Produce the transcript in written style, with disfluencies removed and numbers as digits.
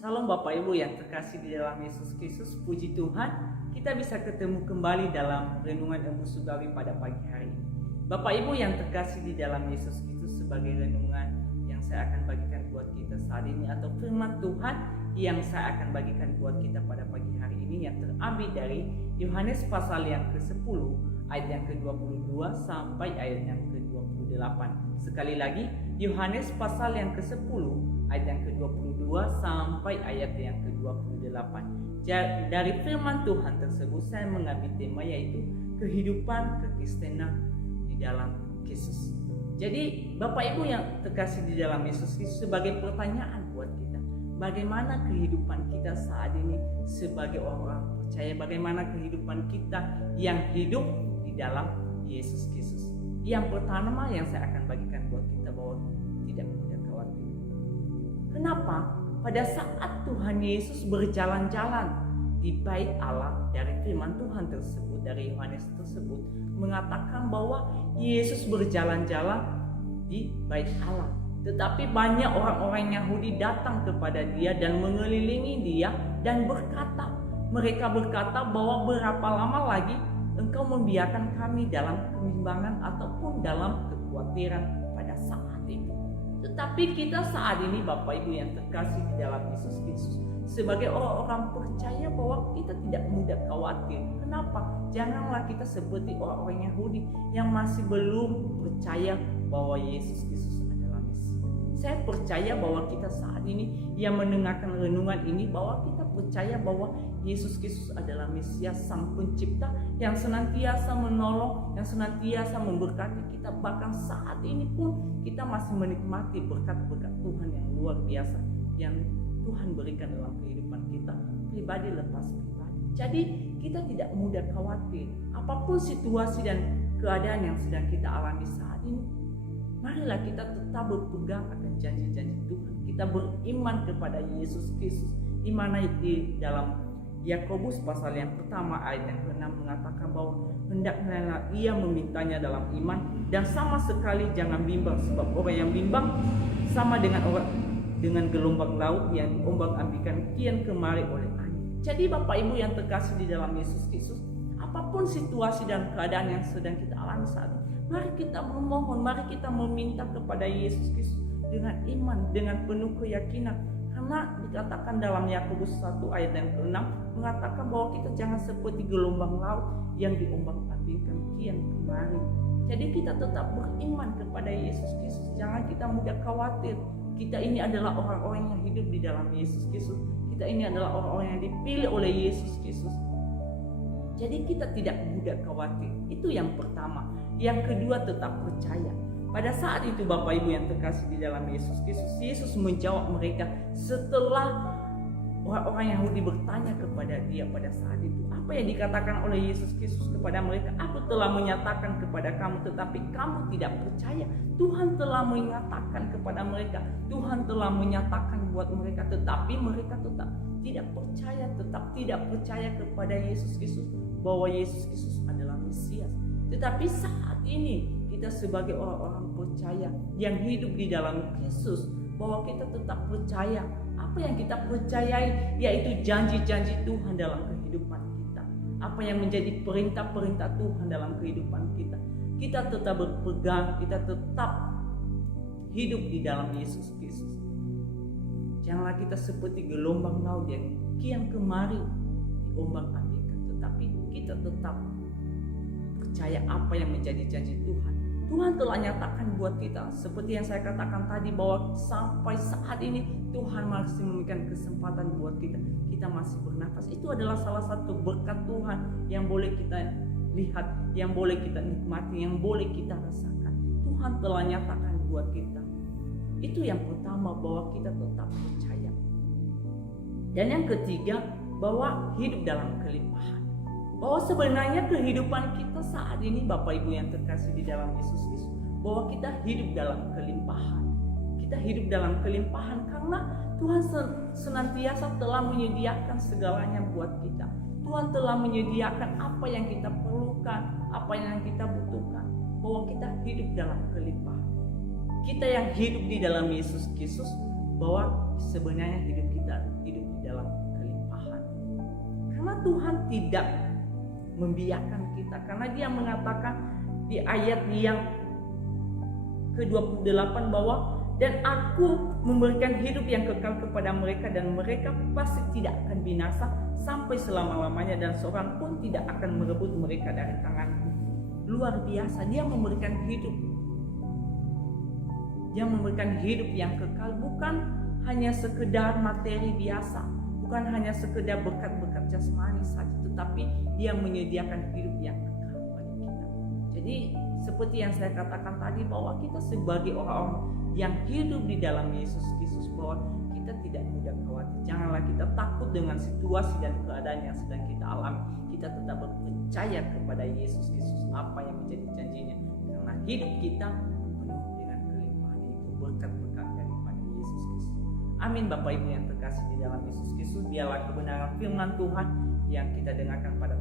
Salam Bapak Ibu yang terkasih di dalam Yesus Kristus. Puji Tuhan, kita bisa ketemu kembali dalam renungan Embu Surgawi pada pagi hari ini. Bapak Ibu yang terkasih di dalam Yesus Kristus, sebagai renungan yang saya akan bagikan buat kita saat ini, atau firman Tuhan yang saya akan bagikan buat kita pada pagi hari ini, yang terambil dari Yohanes pasal yang ke-10 ayat yang ke-22 sampai ayat yang ke-28. Sekali lagi, Yohanes pasal yang ke-10 ayat yang ke-22 sampai ayat yang ke-28. Dari firman Tuhan tersebut saya mengambil tema, yaitu kehidupan kekristenan di dalam Yesus. Jadi Bapak Ibu yang terkasih di dalam Yesus Kristus, sebagai pertanyaan buat kita, bagaimana kehidupan kita saat ini sebagai orang percaya, bagaimana kehidupan kita yang hidup di dalam Yesus Kristus. Yang pertama yang saya akan bagikan buat kita, bahwa tidak mudah khawatir. Kenapa? Pada saat Tuhan Yesus berjalan-jalan di bait Allah, dari firman Tuhan tersebut, dari Yohanes tersebut mengatakan bahwa Yesus berjalan-jalan di bait Allah. Tetapi banyak orang-orang Yahudi datang kepada dia dan mengelilingi dia dan mereka berkata bahwa berapa lama lagi engkau membiarkan kami dalam kebimbangan ataupun dalam kekhawatiran pada saat itu. Tetapi kita saat ini Bapak Ibu yang terkasih di dalam Yesus Kristus, sebagai orang-orang percaya, bahwa kita tidak mudah khawatir. Kenapa? Janganlah kita seperti orang-orang Yahudi yang masih belum percaya bahwa Yesus Kristus adalah Mesias. Saya percaya bahwa kita saat ini yang mendengarkan renungan ini, bahwa kita percaya bahwa Yesus Kristus adalah Mesias, Sang Pencipta yang senantiasa menolong, yang senantiasa memberkati kita. Bahkan saat ini pun kita masih menikmati berkat-berkat Tuhan yang luar biasa yang Tuhan berikan dalam kehidupan kita pribadi lepas pribadi. Jadi kita tidak mudah khawatir apapun situasi dan keadaan yang sedang kita alami saat ini. Marilah kita tetap berpegang akan janji-janji Tuhan. Kita beriman kepada Yesus Kristus, di mana di dalam Yakobus pasal yang pertama ayat yang ke-6 mengatakan bahwa hendaknya ia memintanya dalam iman dan sama sekali jangan bimbang, sebab orang yang bimbang sama dengan gelombang laut yang diombang-ambingkan kian kemari oleh angin. Jadi Bapak Ibu yang terkasih di dalam Yesus Kristus, apapun situasi dan keadaan yang sedang kita alami saat ini, mari kita memohon, mari kita meminta kepada Yesus Kristus dengan iman, dengan penuh keyakinan. Karena dikatakan dalam Yakobus 1 ayat yang ke-6 mengatakan bahwa kita jangan seperti gelombang laut yang diombang-ambingkan kian kemari. Jadi kita tetap beriman kepada Yesus Kristus. Jangan kita mudah khawatir. Kita ini adalah orang-orang yang hidup di dalam Yesus Kristus. Kita ini adalah orang-orang yang dipilih oleh Yesus Kristus. Jadi kita tidak mudah khawatir. Itu yang pertama. Yang kedua, tetap percaya. Pada saat itu Bapak Ibu yang terkasih di dalam Yesus Kristus, Yesus menjawab mereka setelah orang-orang Yahudi bertanya kepada dia pada saat itu. Apa yang dikatakan oleh Yesus Kristus kepada mereka? Aku telah menyatakan kepada kamu, tetapi kamu tidak percaya. Tuhan telah menyatakan kepada mereka, Tuhan telah menyatakan buat mereka, tetapi mereka tetap tidak percaya, tetap tidak percaya kepada Yesus Kristus, bahwa Yesus Kristus adalah Mesias. Tetapi saat ini kita sebagai orang-orang percaya yang hidup di dalam Kristus, bahwa kita tetap percaya. Apa yang kita percayai, yaitu janji-janji Tuhan dalam kehidupan kita. Apa yang menjadi perintah-perintah Tuhan dalam kehidupan kita. Kita tetap berpegang, kita tetap hidup di dalam Yesus Kristus. Janganlah kita seperti gelombang laut yang kian kemari diombang-ambingkan, tetapi kita tetap percaya apa yang menjadi janji Tuhan. Tuhan telah nyatakan buat kita, seperti yang saya katakan tadi, bahwa sampai saat ini Tuhan masih memberikan kesempatan buat kita. Kita masih bernafas. Itu adalah salah satu berkat Tuhan yang boleh kita lihat, yang boleh kita nikmati, yang boleh kita rasakan. Tuhan telah nyatakan buat kita. Itu yang pertama, bahwa kita tetap percaya. Dan yang ketiga, bahwa hidup dalam kelimpahan. Bahwa sebenarnya kehidupan kita saat ini Bapak Ibu yang terkasih di dalam Yesus Kristus, bahwa kita hidup dalam kelimpahan. Kita hidup dalam kelimpahan karena Tuhan senantiasa telah menyediakan segalanya buat kita. Tuhan telah menyediakan apa yang kita perlukan, apa yang kita butuhkan, bahwa kita hidup dalam kelimpahan. Kita yang hidup di dalam Yesus Kristus, bahwa sebenarnya hidup kita hidup Karena Tuhan tidak membiarkan kita, karena Dia mengatakan di ayat yang ke-28 bahwa dan aku memberikan hidup yang kekal kepada mereka dan mereka pasti tidak akan binasa sampai selama-lamanya dan seorang pun tidak akan merebut mereka dari tanganku. Luar biasa, Dia memberikan hidup. Dia memberikan hidup yang kekal, bukan hanya sekedar materi biasa, bukan hanya sekedar berkat-berkat jasmani saja, tetapi Dia menyediakan hidup yang kekal bagi kita. Jadi seperti yang saya katakan tadi bahwa kita sebagai orang-orang yang hidup di dalam Yesus Kristus, bahwa kita tidak mudah khawatir. Janganlah kita takut dengan situasi dan keadaan yang sedang kita alami. Kita tetap percaya kepada Yesus Kristus, apa yang menjadi janjinya, karena hidup kita penuh dengan kelimpahan, itu berkat-berkat daripada Yesus Kristus. Amin. Bapak Ibu yang terkasih di dalam Yesus Kristus, biarlah kebenaran firman Tuhan yang kita dengarkan pada